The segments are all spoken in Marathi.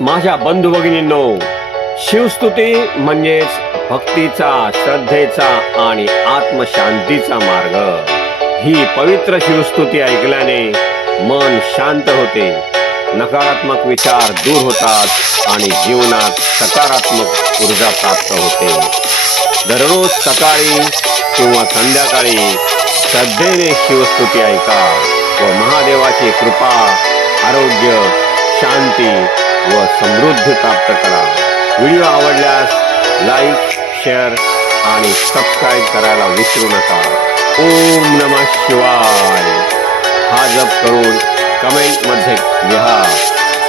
माझ्या बंधू भगिनींनो, शिवस्तुती म्हणजेच भक्तीचा, श्रद्धेचा आणि आत्मशांतीचा मार्ग. ही पवित्र शिवस्तुती ऐकल्याने मन शांत होते, नकारात्मक विचार दूर होतात आणि जीवनात सकारात्मक ऊर्जा प्राप्त होते. दररोज सकाळी किंवा संध्याकाळी श्रद्धेने शिवस्तुती ऐका व महादेवाची कृपा, आरोग्य, शांती व समृद्धी प्राप्त करा. व्हिडिओ आवडल्यास लाईक, शेअर आणि सबस्क्राईब करायला विसरू नका. ओम नमः शिवाय हा जप करून कमेंट मध्ये लिहा.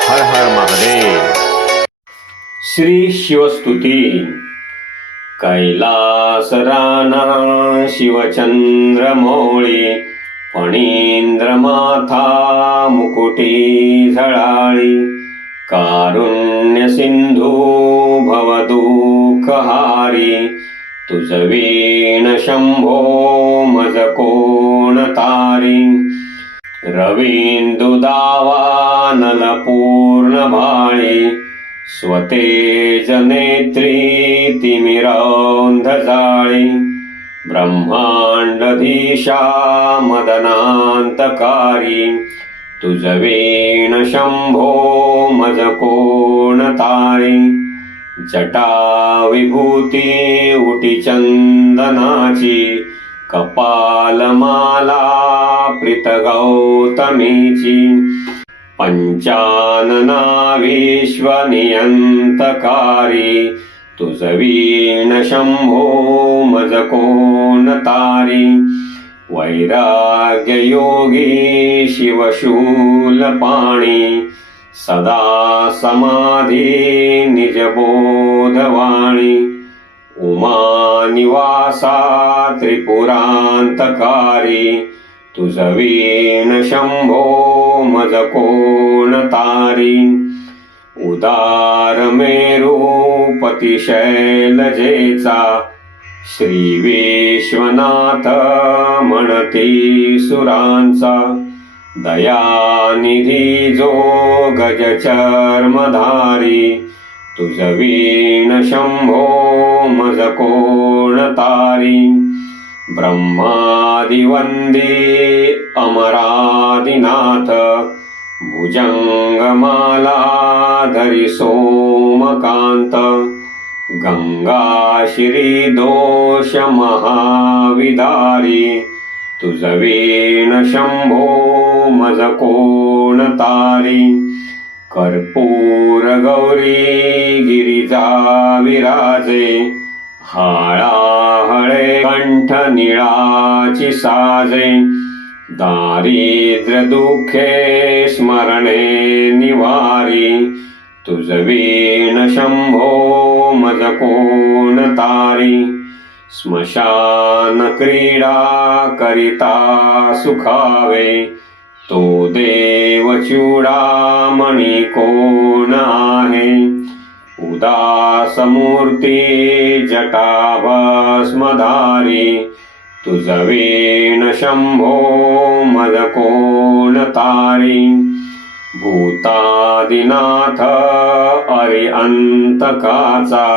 हर हर महादेव. श्री शिवस्तुती. कैलास राना शिवचंद्र मोळी, फणींद्र माथा मुकुटी झळाळी, कारुण्य सिंधू भवदुःखहारी, तुझ वीण शंभो मज कोण तारी. रवींदु दावानल पूर्ण भाळी, स्वतेज नेत्री तिमिरौंध जाळी, ब्रह्मांडधीशा मदनांतकारी, तुझ वीण शंभो मज कोण तारी. जटा विभूती उटी चंदनाची, कपालमाला प्रीत गौतमीची, पंचानना विश्वनियंतकारी, तुझ वीण शंभो मज कोण तारी. वैराग्य योगी शिवशूल पाणी, सदा समाधी निज बोधवाणी, उमा निवासा त्रिपुरांतकारी, तुझ वीण शंभो मज कोण तारी. उदार मेरूपती शैलजेचा, श्री विश्वनाथ म्हणती सुरांचा, दयानिधी जो गज चर्मधारी, तुझ वीण शंभो मज कोण तारी. ब्रह्मादिवंदी अमरादिनाथ, भुजंगमाला धरी सोमकांत, गंगा श्री दोष महाविदारी, तुझ वीण शंभो मज कोण तारी. कर्पूर गौरी गिरिजा विराजे, हाळाहळे कंठ निळाची साजे, दारिद्र्य दुःखे स्मरणे निवारी, तुझ वीण शंभो मज कोण तारी. स्मशान क्रीडा करिता सुखावे, तो देव चूडामणी कोण आहे. उदास मूर्ती जटा भस्मधारी, तुझ वीण शंभो मज कोण तारी. भूतादिनाथ अरिअंतकाचा,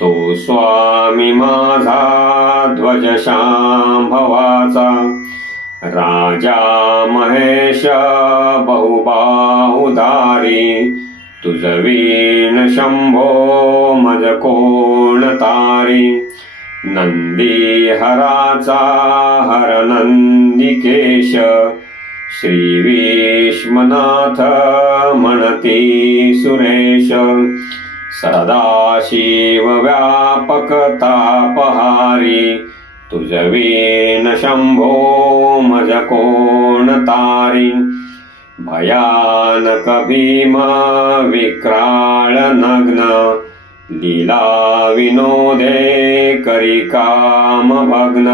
तो स्वामी माझा ध्वज शांभवाचा. राजा महेश बहुबाहुधारी, तुझ वीण शंभो मज कोण तारी. नंदी हराचा हर नंदिकेश, श्री विश्वनाथ म्हणती सुरेश. सदाशिव व्यापक तापहारी, तुझ वीण शंभो मज कोण तारी. भयानक भीम विक्राळ नग्न, लीला विनोदे करी काम भग्न.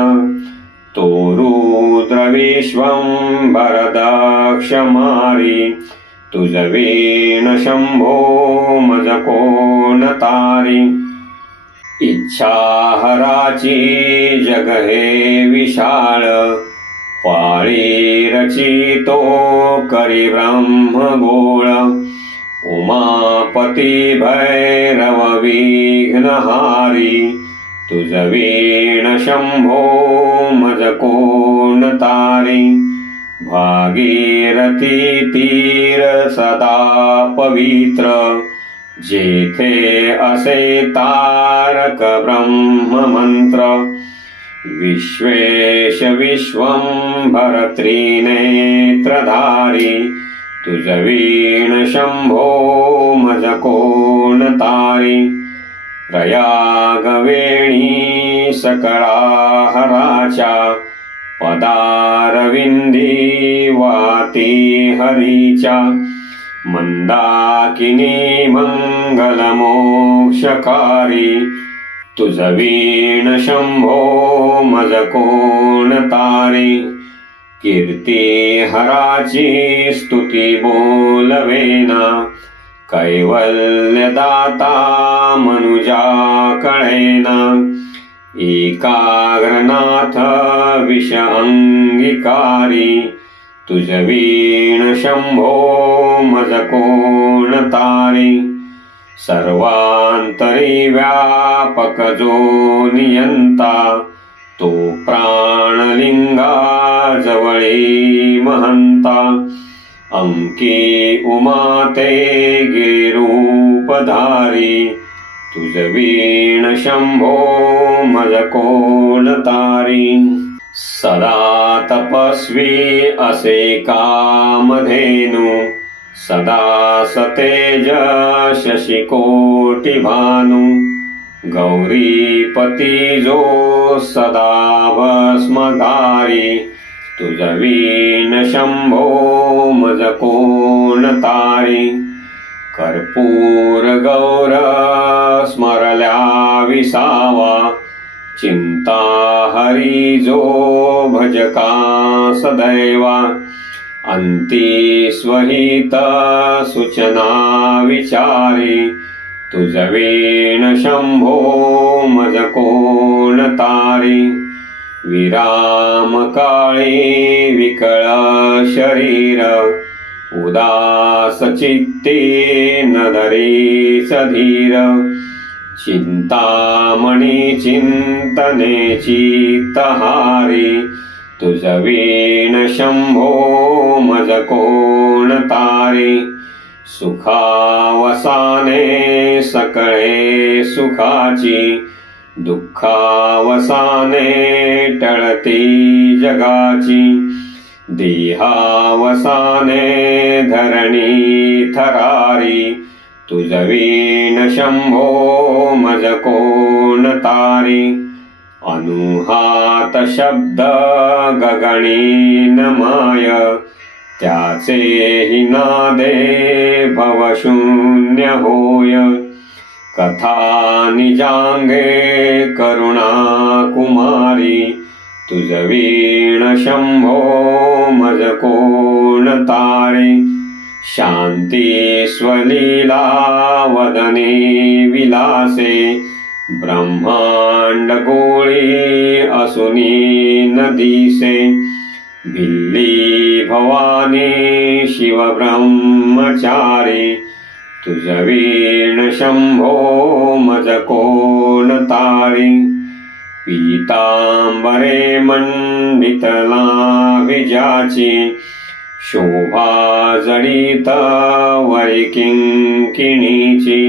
तो रुद्र विश्वंभर दक्ष मारी, तुझ वीण शंभो मज कोण तारी. इच्छा हराची जग हे विशाळ, पाळी रचितो करी ब्रह्म गोळ. उमापती भैरव विघ्नहारी तुझ वीण शंभो मज कोण तारी भागीरथी तीर सदा पवित्र जेथे असे तारक ब्रह्म मंत्र विश्वेश विश्वंभर त्रिनेत्रधारी तुझ वीण शंभो मज कोण तारी प्रयागवेणी सकळा हराच्या पदारविंदी वाती हरीच्या मंदाकिनी मंगलमोक्षकारी तुझ वीण शंभो मज कोण तारी कीर्ती हराची स्तुती बोलवेना कैवल्यदाता मनुजा कळेना एकाग्रनाथ विष अंगीकारी तुझ वीण शंभो मज कोण तारी सर्वांतरी व्यापक जो नियंता तो प्राणलिंगा जवळी महंता अंकी उमाते गिरूपधारी तुझ वीण शंभो मज कोण तारी सदा तपस्वी असे कामधेनु सदा सतेज शशिकोटी भानु गौरीपती जो सदा भस्मधारी तुझ वीण शंभो मज कोण तारी कर्पूर गौर स्मरल्या विसावा चिंता हरी जो भजका सदैवा अंती स्वहित सूचना विचारी तुझ वीण शंभो मज कोण तारी विराम काळी विकळ शरीर उदास चित्ती न धरीच धीर चिंतामणी चिंतनेची तहारी तुझ वीण शंभो मज कोण तारी सुखावसाने सकळे सुखाची दुःखावसाने टळती जगाची देहावसाने धरणी थरारी तुझ वीण शंभो मज कोण तारी अनुहात शब्द गगणीन माय त्याचे हि नादे भवशून्य होय कथा निजांगे करुणा कुमारी तुझ वीण शंभो मज कोण तारी शांती स्वलीला वदने विलासे ब्रह्मांड गोळी असुनी नदीसे भिल्ली भवानी शिव ब्रह्मचारी तुझ वीण शंभो मज कोण तारी पीतांबरे मंडितला विजाची शोभा जडित वरी किंकिणीची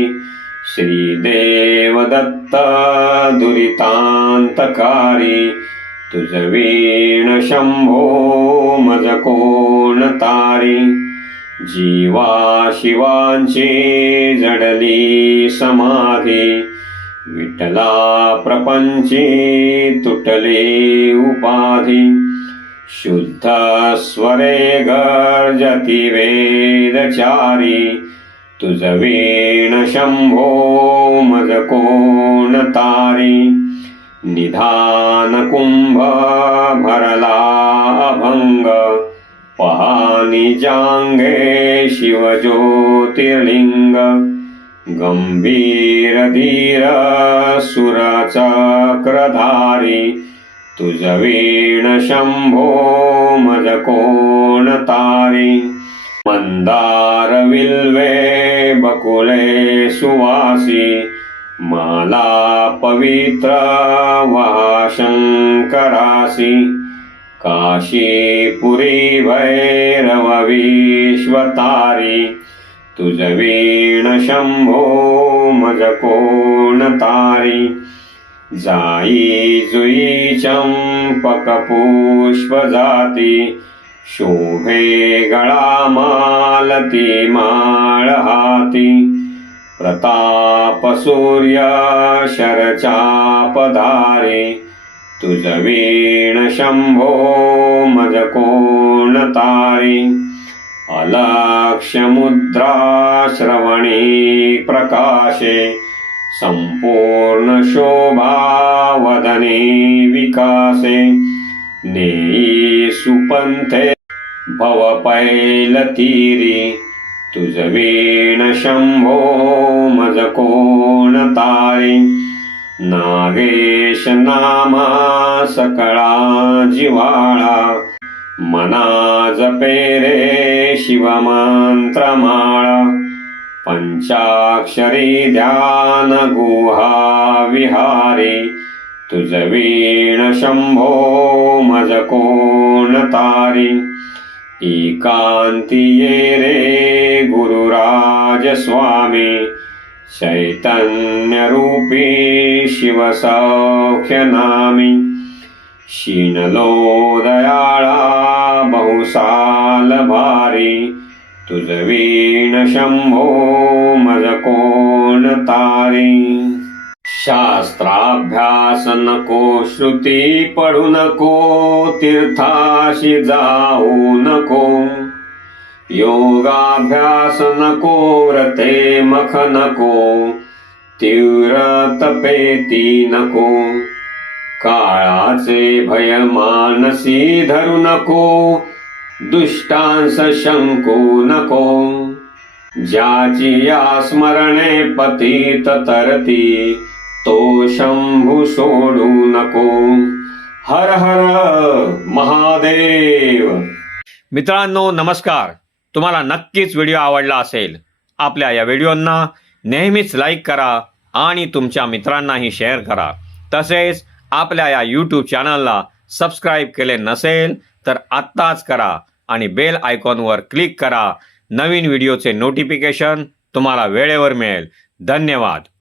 श्रीदेव दत्त दुरितांतकारी तुझ वीण शंभो मज कोण तारी जीवा शिवांची जडली समाधी विठ्ठला प्रपंची तुटले उपाधी शुद्ध स्वरे गर्जती वेदचारी तुझ वीण शंभो मज कोण तारी निधान कुंभ भरला अभंग पहानी जांगे शिव ज्योतिर्लिंग गंभीर धीर सुरचक्रधारी तुझ वीण शंभो मज कोण तारी मंदार विल्वे बकुले सुवासी माला पवित्र वहा शंकरासी काशीपुरी भैरव विश्वतारी तुझ वीण शंभो मज कोण तारी जाई जुई चंपक पुष्प जाती शोभे गळा मालती माळ हाती प्रताप सूर्य शरचाप धारे तुझ वीण शंभो मज कोण तारी अलक्ष्य मुद्रा श्रवणी प्रकाशे संपूर्ण शोभा वदने विकासे नेई सुपंथे भव पैल तीरी तुझ वीण शंभो मज कोण तारी नागेश नामा सकळा जिवाळा मना जपे रे शिवमंत्रमाळा पंचाक्षरी ध्यान गुहा विहारी तुझ वीण शंभो मज कोण तारी एकांती ये रे गुरुराज स्वामी चैतन्य रूपी शिव सौख्य नामी शीनलो दयाळा बहुसाल भारी तुझ वीण शंभो मज कोण तारी शास्त्राभ्यास नको श्रुती पढू नको तीर्थाशी जाऊ नको योगाभ्यास नको व्रते मख नको तीव्र तपेती नको काळाचे भय मानसी धरू नको दुष्टांस शंकू नको ज्याची या स्मरणे पतित तरती तो शंभू सोडू नको. हर हर महादेव. मित्रांनो नमस्कार. तुम्हाला नक्कीच व्हिडिओ आवडला असेल. आपल्या या व्हिडिओंना नेहमीच लाईक करा आणि तुमच्या मित्रांनाही शेअर करा. तसेच आपल्या या यूट्यूब चॅनलला सबस्क्राईब केले नसेल तर आत्ताच करा आणि बेल आयकॉनवर क्लिक करा. नवीन व्हिडिओचे नोटिफिकेशन तुम्हाला वेळेवर मिळेल. धन्यवाद.